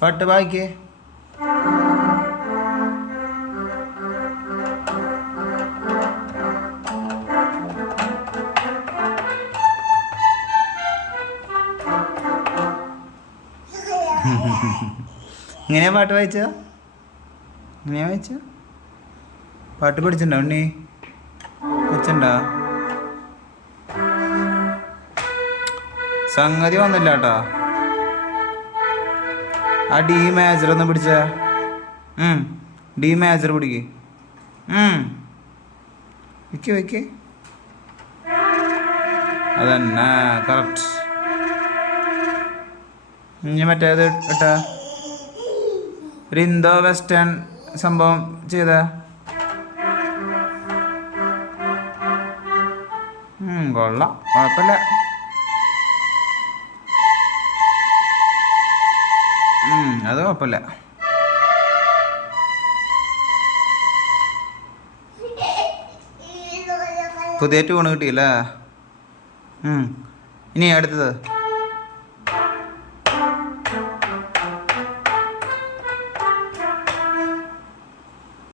പാട്ട് വായിക്കേ. ഇങ്ങനെയാ പാട്ട് വായിച്ച? ഇങ്ങനെയാ വായിച്ച? പാട്ട് പഠിച്ചിട്ടുണ്ടോ ഉണ്ണി? പഠിച്ചിട്ടുണ്ടോ? സംഗതി വന്നില്ല കേട്ടോ. ആ ഡി മേജർ ഒന്ന് പിടിച്ച. ഡി മേജർ പിടിക്ക്. വെക്ക് വെക്ക്. അതന്നെ കറക്റ്റ്. ഇനി മറ്റേത് ഇട്ടാ ഒരു ഇന്തോ വെസ്റ്റേൺ സംഭവം ചെയ്ത. കൊള്ളാം, കുഴപ്പമില്ല. അത് കുഴപ്പമില്ല. പുതിയ ട്യൂണ് കിട്ടിയില്ല. ഇനി അടുത്തത്